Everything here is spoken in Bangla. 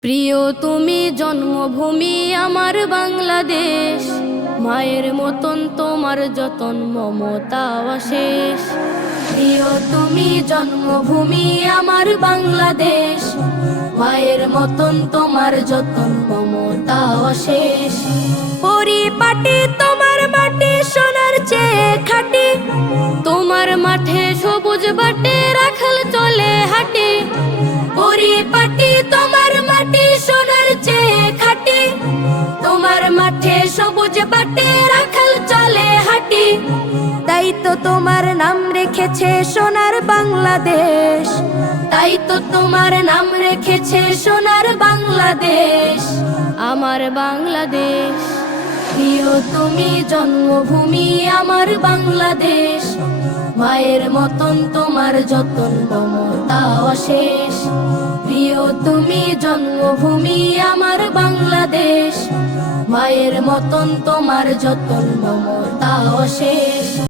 প্রিয় তুমি জন্মভূমি আমার বাংলাদেশ, মায়ের মতন তোমার যতন মমতা অশেষ। প্রিয় তুমি জন্মভূমি আমার বাংলাদেশ, মায়ের মতন তোমার যতন মমতা অশেষ। পরিপাটি তোমার মাটি সোনার চেয়ে খাঁটি, তোমার মাঠে সবুজ বাটে রাখাল চলে হাঁটি। পরিপাটি তোমার মাটি সোনার চেয়ে খাঁটি, তোমার মাঠে সবুজ বাটে রাখাল চলে হাঁটি। তাই তো তোমার নাম রেখেছে সোনার বাংলাদেশ, তাই তো তোমার নাম রেখেছে সোনার বাংলাদেশ, আমার বাংলাদেশ। প্রিয় তুমি জন্মভূমি আমার বাংলাদেশ, মায়ের মতন তোমার যতন মমতা অশেষ। প্রিয় তুমি জন্মভূমি আমার বাংলাদেশ, মায়ের মতন তোমার যতন মমতা অশেষ।